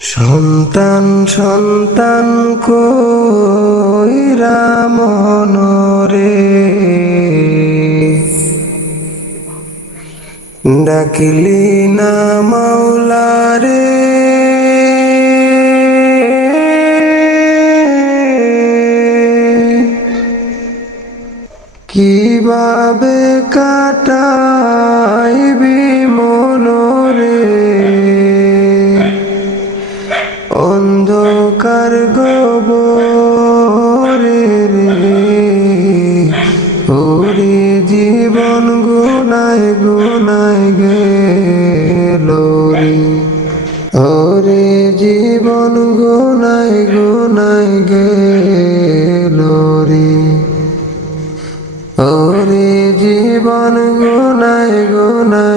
সন্তান সন্তান কইরা মনরে? ডাকিলি না মাওলারে। কীভাবে কাটাইবি অন্ধকার গোবরে রে। ওরে জীবন গুনায় গুনায় গেল রে। ওরে জীবন গুনায় গুনায় গেল রে। ওরে জীবন গুনায় গুনায় গে